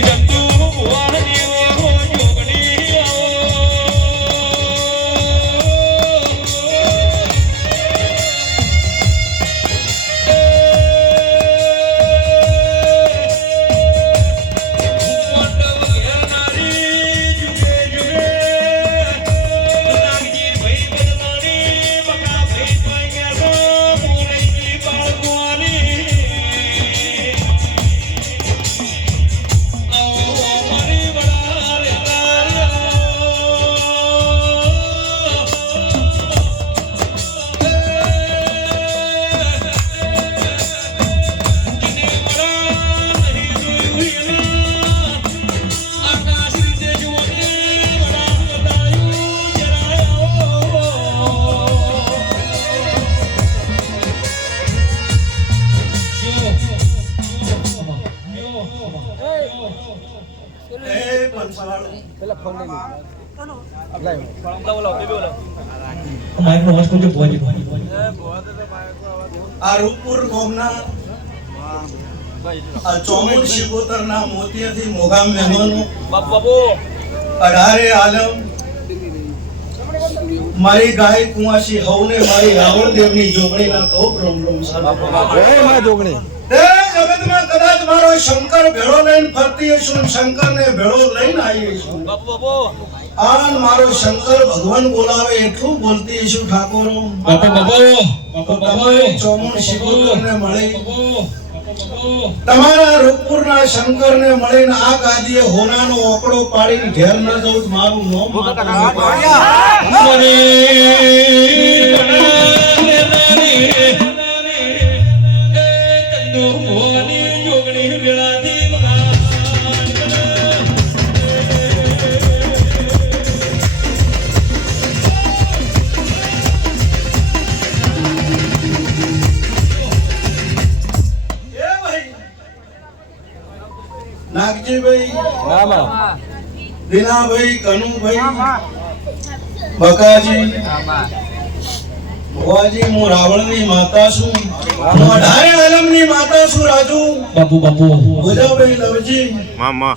Yeah. એ. આ રૂપપુર ગામના આ ચોમુંડ શિકોતરના મોતિયાથી મોગામ મહેમાનો આલમ, મારી ગાય કુંવાસી હવને મારી રાવણ દેવની સાહેબ એ જગતમાં શંકર ભેળો લઈને ફરતી છું શંકર ને ભેળો લઈને આવી છું આન મારો શંકર ભગવાન બોલાવે એટલું બોલતી છું ઠાકોરો. ચોમુંડ શિકોતરને મળી. તમારા રૂપપુરના શંકરને મળીને આ ગાદીએ હોનાનો ઓકડો પાડીને ઘેર ન જવું મારું નોમ નાગજીભાઈ દીનાભાઈ કનુભાઈ બકાજી ભવાજી હું રાવણની માતા છું. હું અઢારે આલમની માતા છું રાજુ. બાપુ બાપુ ભુજાભાઈ લવજી. મામા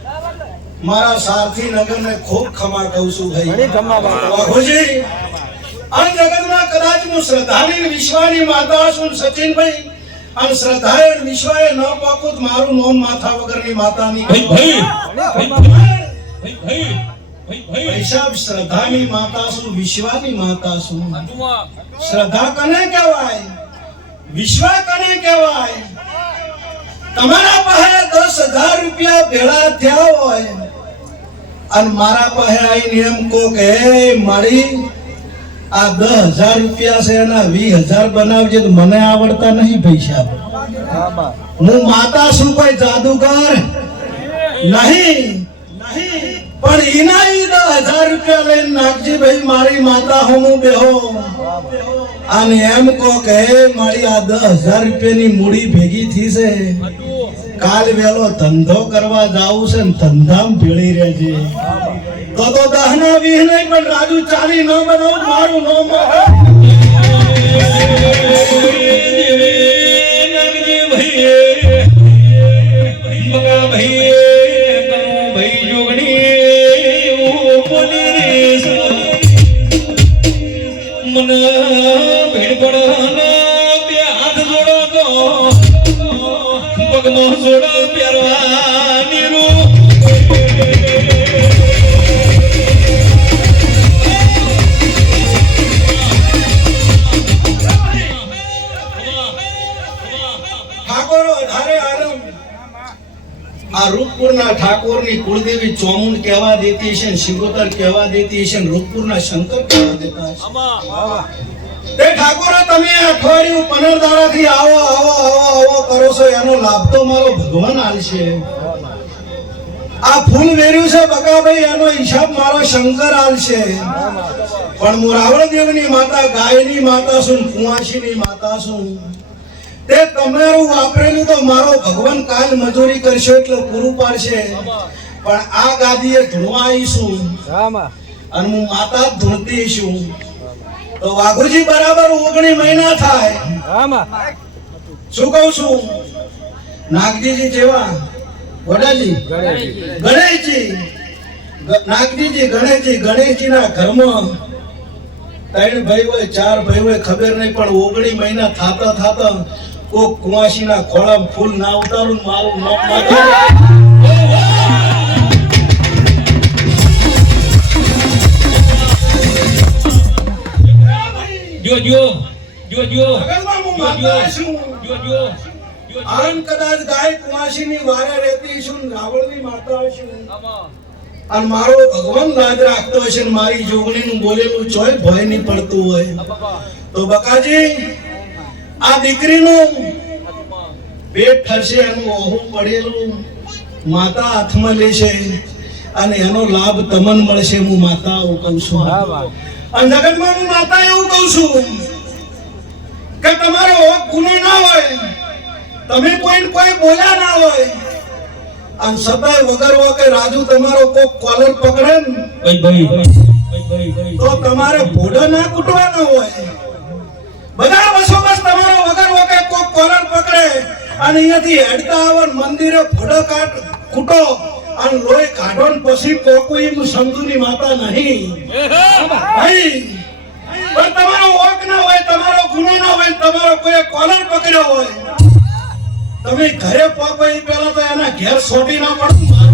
મારા સારથી નગરને ખૂબ ખમા કહું છું ભાઈ. બાપુજી આ જગતમાં કદાચ હું શ્રદ્ધાની ને વિશ્વાની માતા છું સચિનભાઈ. અને શ્રદ્ધાએ ને ન પાકું મારું નોમ માથા વગરની માતાની ભાઈ ભાઈ ભાઈ ભાઈ ભાઈ ભાઈ પૈસા શ્રદ્ધાની માતા છું વિશ્વાની માતા છું શ્રદ્ધા કને કહેવાય? વિશ્વા કને કહેવાય? તમારા પાસે દસ હજાર રૂપિયા ભેળા થયા હોય અને મારા પાસે આવીને એમ કહો કે "હે, મારી આ દસ હજાર રૂપિયા છે એના વીસ હજાર બનાવજે તો મને આવડતા નહીં પૈસા. હું માતા શું કોઈ જાદુગર. નહીં પણ એના ઈ દસ હજાર રૂપિયા લઈને નાગજી ભાઈ મારી માતા હું બેહો. અને એમ કહો કે મારી આ દસ હજાર રૂપિયાની મૂડી ભેગી થઈ છે. કાલ વેલો ધંધો કરવા જાવું છે ને ધંધામાં ભેળી રહેજે. તો તો દહના વિહ નહીં પણ રાજુ ચાલી ન બનાવું મારું નો ઠાકોરની કુળદેવી ચોમુંડ કહેવા દેતી છે શિવોતર કહેવા દેતી છે રૂપપુરના શંકર કહેવા દેતા છે. એ ઠાકોર તમે અઠવાડિયું પંદર દાડાથી આવો આવો આવો આવો કરો છો એનો લાભ તો મારો ભગવાન આલશે. આ ફૂલ વેર્યું છે બકાભાઈ એનો હિસાબ મારો શંકર આલશે. પણ હું રાવણદેવની માતા ગાયની માતા છું ને કુંવાસીની માતા છું. તે તમારું વાપરેલું તો મારો ભગવાન કાલ મજૂરી કરશે એટલે પૂરું પાડશે. પણ આ ગાદીએ ધૂણવા આવીશું. અને હું માતા ધૂણતી છું. તો વાઘુજી બરાબર ઓગણી મહિના થાય. શું કહું છું? નાગજીજી જેવા. વડાજી ગણેશજી. નાગજીજી ગણેશજી ગણેશજીના ઘરમાં ત્રણ ભાઈ હોય ચાર ભાઈ હોય ખબર નહીં પણ ઓગણી મહિના થાતા થાતા કોક કુંવાસીના ખોળામાં ફૂલ ના ઉતારું મારું નામ નાખે જો જો જો જો. જગતમાં હું જો માતા છું. જો જો. જો આન કદાચ ગાય કુંવાસીની વારે રહેતી છું રાવણની માતા છું. અને મારો ભગવાન લાજ રાખતો હશે ને મારી જોગણીનું બોલેલું ચોય ભય નહીં પડતું હોય. તો બકાજી આ દીકરીનું પેટ ઠરશે એનું ઓહું પડેલું માતા હાથમાં લેશે અને એનો લાભ તમન મળશે હું માતા એવું કહું છું. અને જગતમાં હું માતા એવું કહું છું કે તમારો ગુનો ના હોય તમે કોઈ કોઈ બોલ્યા ના હોય અને સદાય વગર વગર રાજુ તમારો કોક કોલર પકડે ને તો તમારે ભોડો ના કૂટવાનો હોય. બધા બસો બસ તમારો વગર વગર કોઈ કોલર પકડે અને અહીંયાથી હેડતા આવે મંદિરે ફોટો કાઢ કૂટો અને લોહી કાઢો ને પછી કોકુઈ સંતુની માતા નહીં. ભાઈ, પણ તમારો ઓક ના હોય, તમારો ગુનો ના હોય તમારો કોઈ કોલર પકડ્યો હોય. તમે ઘરે પગ પેલા તો એના ઘેર સોટી ના પડું.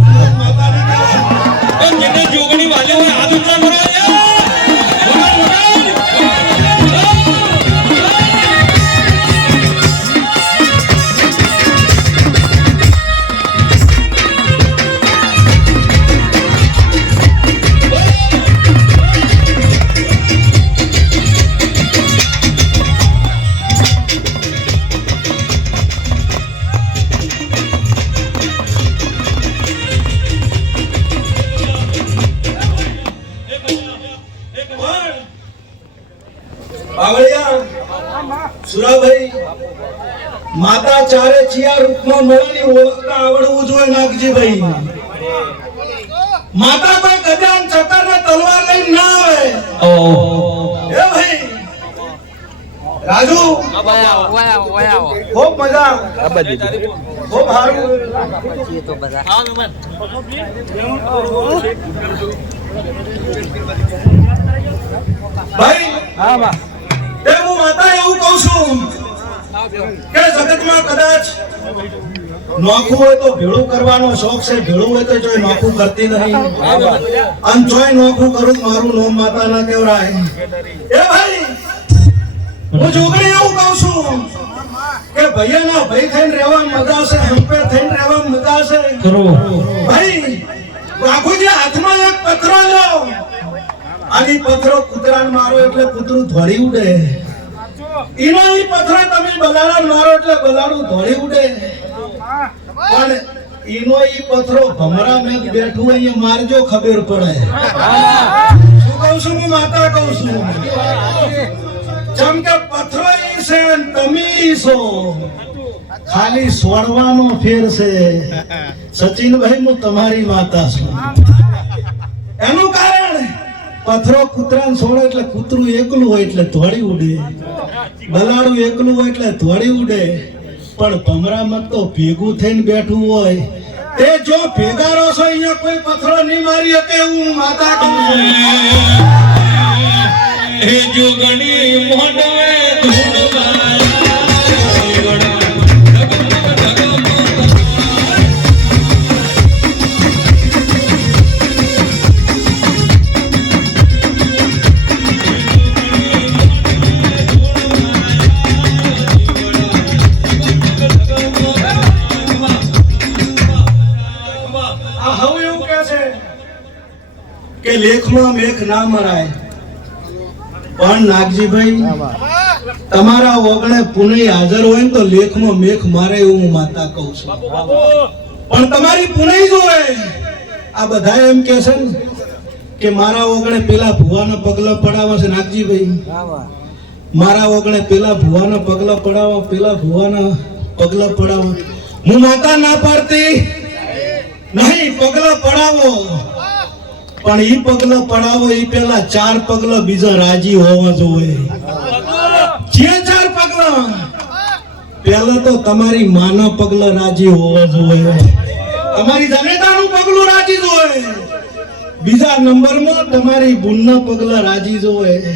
સુરાભાઈ માતા ચારે ચિયા રૂપમાં મળવાની ઓળખતા આવડવું જોઈએ નાગજીભાઈ. માતા કોઈ ગજાન ચક્કર ને તલવાર લઈને ના આવે. એ ભાઈ રાજુ ખૂબ મજા ખૂબ સારું. તો બધા ભાઈ હા હું માતા એવું કહું છું કે જગતમાં કદાચ નોખું હોય તો ભેળું કરવાનો શોખ છે ભેળું હોય તો જો નોખું કરતી નહીં. અને જોઈ નોખું કરું મારું નોમ માતા ના કેવરાય એ ભાઈ હું છોકરી એવું કહું છું કે ભૈયાના ભાઈ થઈને રહેવા મજા આવશે હંપે થઈને રહેવા મજા આવશે. ભાઈ બાપુજી હાથમાં એક પથરો લો. અને પથરો કૂતરાને મારો એટલે કૂતરું ધોળી ઉડે. ઈ પથરો તમે બલાડા મારો એટલે બલાડું ધોળી ઉડે પણ ઈ પથરો ભમરા મેં બેઠું હોય મારજો ખબર પડે. શું કહું છું, હું માતા કહું છું? જેમ કે પથરો ઈ તમે ઈ ખાલી સોડવાનો ફેર છે. સચિનભાઈ, હું તમારી માતા છું. એનું કારણ પથરો કૂતરાને છોડે એટલે કૂતરું એકલું હોય એટલે ધોળી ઉડે. બલાડું એકલું હોય એટલે ધોળી ઉડે. પણ ભમરામાં તો ભેગું થઈને બેઠું હોય. તે જો ભેગારો છો અહીંયા કોઈ પથરો નહીં મારી શકે હું માતા કહું જો હે જોગણી મોઢવે કે લેખમાં મેઘ ના મરાય. પણ નાગજીભાઈ, તમારા ઓગણે પુનઈ હાજર હોય ને તો લેખમાં મેઘ મારે એવું હું માતા કહું છું. પણ તમારી પુનઈ જોવે આ બધા એમ કે છે કે મારા ઓગણે પેલા ભુવાના પગલા પડાવવા છે નાગજીભાઈ. મારા ઓગણે પેલા ભુવાના પગલા પડાવવા, પેલા ભુવાના પગલા પડાવવા. હું માતા ના પાડતી નહીં, પગલા પડાવો. પણ ઈ પગલા પડાવો, ઈ પેલા ચાર પગલા બીજા રાજી હોવા જોઈએ. જે ચાર પગલા પેલા તો તમારી માના પગલા રાજી હોવા જોઈએ. તમારી જનેતાનું પગલું રાજી જોઈએ. બીજા નંબરમાં તમારી ભૂલના પગલા રાજી જોઈએ.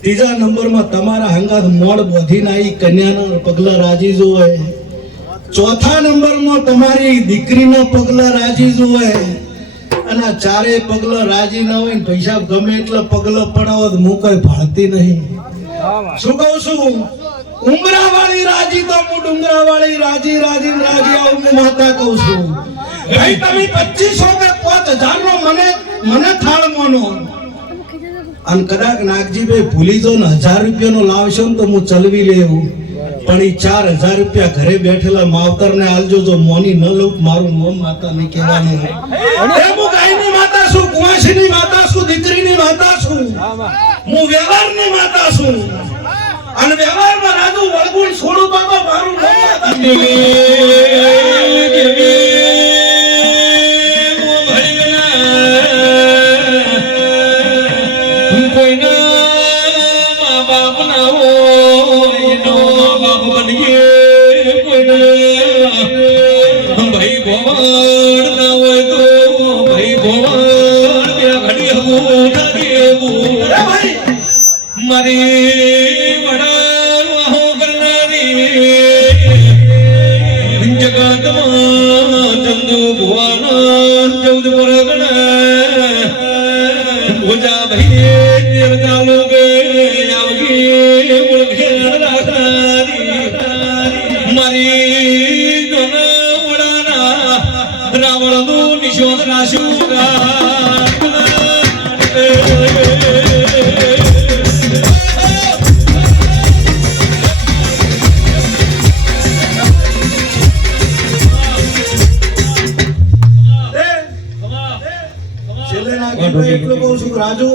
ત્રીજા નંબરમાં તમારા હંગાત મોડ બોધીને આવી કન્યાના પગલા રાજી જોવે ચોથા નંબરમાં તમારી દીકરીના પગલા રાજી જોવે અને ચારે પગલો રાજી ના હોય પૈસા ગમે એટલો પગલો પડાવો હું કઈ ભાળતી નહીં. શું કહું છું? ઉમરા વાળી રાજી તો હું ડુંગરા વાળી રાજી રાજી રાજી આવું હું માતા કહું છું. ભાઈ, તમે પચીસો કે પાંચ હજાર નો મને મને થાળ મોનો અને કદાચ નાગજીભાઈ ભૂલી જો ને હજાર રૂપિયાનો લાવશો ને તો હું ચલવી લેવું પણ એ ચાર હજાર રૂપિયા ઘરે બેઠેલા માવતર ને આલજો જો મોની ન લઉં મારું મોન માતા નહીં કહેવાનું માતા છું કુંવાસીની માતા છું દીકરીની માતા છું હું વ્યવહારની માતા છું. અને વ્યવહારમાં રાજુ વળગુણ છોડું તો મારું નામ માતા. ચૌદ પરગણ છેલ્લે નાગજીભાઈ એટલું કહું છું રાજુ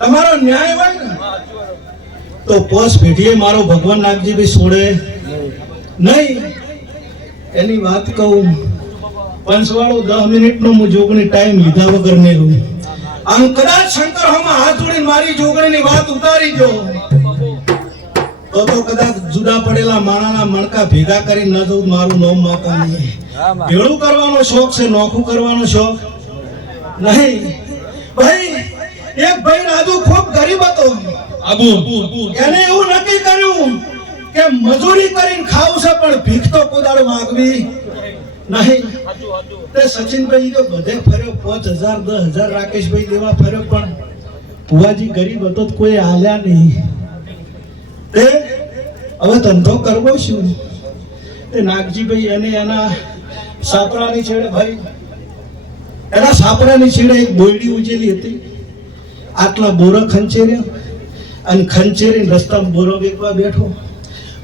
તમારો ન્યાય હોય ને તો પોસ પેઢીએ મારો ભગવાન નાગજીભાઈ છોડે. નહીં એની વાત કહું પંચવાળો દસ મિનિટનો હું જોગણી ટાઈમ લીધા વગર નહીં રહું. આમ કદાચ શંકર હમા હાથ જોડીને મારી જોગણીની વાત ઉતારી દો. તો તો કદાચ જુદા પડેલા માણાના મણકા ભેગા કરી ન જવું મારું નોમ માતા નહીં. ભેળું કરવાનો શોખ છે નોખું કરવાનો શોખ. નહીં. ભાઈ એક ભાઈ રાજુ ખૂબ ગરીબ હતો. આબુ. એને એવું નક્કી કર્યું કે મજૂરી કરીને ખાવું છે પણ ભીખ તો કોદાળ માંગવી નહીં. તે સચિનભાઈ કે બધે ફર્યો પાંચ હજાર દસ હજાર રાકેશભાઈ લેવા ફર્યો પણ ભુવાજી ગરીબ હતો કોઈ હાલ્યા નહીં. તે હવે ધંધો કરવો શું? તે નાગજીભાઈ એને એના સાપરાની છેડે ભાઈ એના સાપરાની છેડે એક બોયડી ઉજેલી હતી. આટલા બોરો ખંચેર્યા અને ખંચેરી રસ્તામાં બોરો વેચવા બેઠો.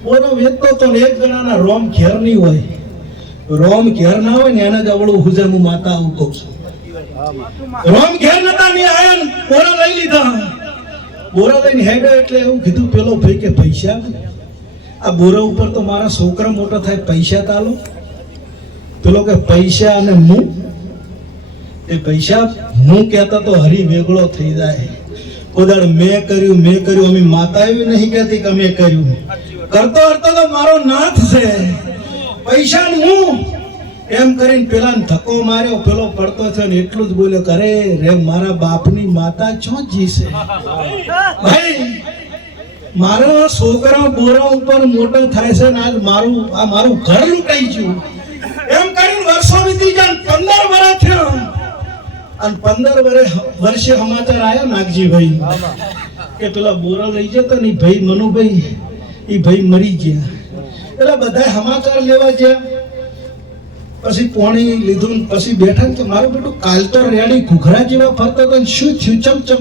બોરો વેચતો તો એક જણાના રોમ ઘેર નહીં હોય. રોમ ઘેર ના હોય ને એના જ અવળું હુજર હું માતા આવું કહું છું. રોમ ઘેર નતા ની આયન બોરા લઈ લીધા. બોરા લઈને હેડો એટલે એવું કીધું પેલો ભાઈ કે પૈસા આ બોરા ઉપર તો મારા છોકરા મોટા થાય, પૈસા તાલો. પેલો કે પૈસા અને હું એ પૈસા હું કહેતા તો હરી વેગળો થઈ જાય. કોદાળ મેં કર્યું મેં કર્યું, અમે માતા એવી નહીં કહેતી કે અમે કર્યું. કરતો કરતો તો મારો નાથ છે. પૈસા હું એમ કરીને પેલા ધક્કો માર્યો, પેલો પડતો છે ને એટલું જ બોલ્યો કરે રે, મારા બાપની માતા છો જીશે ભાઈ, મારો છોકરો બોરા ઉપર મોટો થાય છે ને આજ મારું, આ મારું ઘર લૂંટાઈ ગયું. એમ કરીને વર્ષો વીતી ગયા અને પંદર વર્ષે વર્ષે સમાચાર આવ્યા નાગજીભાઈ. કે પેલા બોરા લઈ જતો ને ભાઈ મનુભાઈ એ ભાઈ મરી ગયા. એટલે બધા સમાચાર લેવા ગયા. પછી પોણી લીધું પછી બેઠા ને મારું બેટું કાલ તો રેડી ઘૂઘરા જેવા ફરતો હતો શું થયું? ચમ ચમ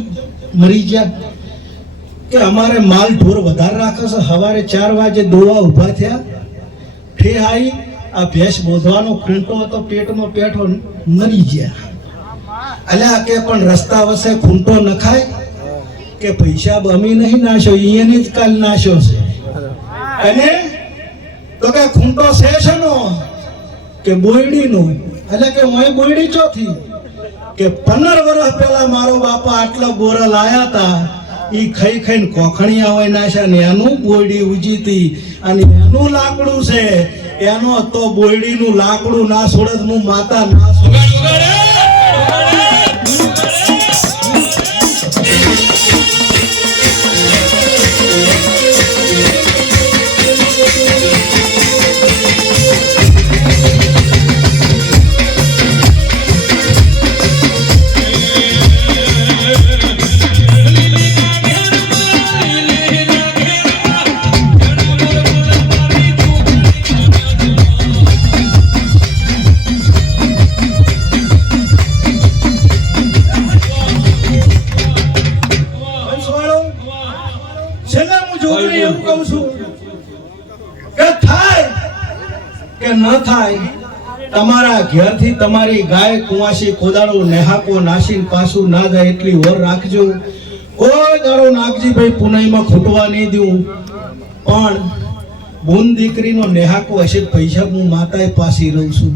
મરી ગયા. કે અમારે માલ ઢોર વધારે રાખે છે. સવારે ચાર વાગે દોવા ઊભા થયા. ઠે આવી આ ભેંસ બોધવાનો ખૂંટો હતો પેટમાં પેઠો મરી ગયા. અલ્યા કે પણ રસ્તા વસે ખૂંટો નખાય? કે પૈસા બમી નહીં નાશો અહીંયાની જ કાલ નાશો છે. અને તો કે ખૂંટો છે શેનો? કે બોયડીનો. એટલે કે હું બોયડી ચોથી કે પંદર વર્ષ પહેલા મારો બાપા આટલા બોરા લાયા હતા ઈ ખાઈ ખાઈને કોખણિયા હોય નાશા ને એનું બોયડી ઉજીતી અને એનું લાકડું છે. એનો તો બોયડીનું લાકડું ના છોડત હું માતા ના છોડત ન થાય, તમારા ઘેરથી તમારી ગાય કુવાસી કોદાળો નેહાકો, નાસીને પાછું ના જાય એટલી વર રાખજો. કોઈ દાડો નાગજીભાઈ પુનાઈમાં ખૂટવા નહીં દઉં. પણ બૂન દીકરીનો નેહાકો હશે પૈસા હું માતાએ પાસી રહું છું.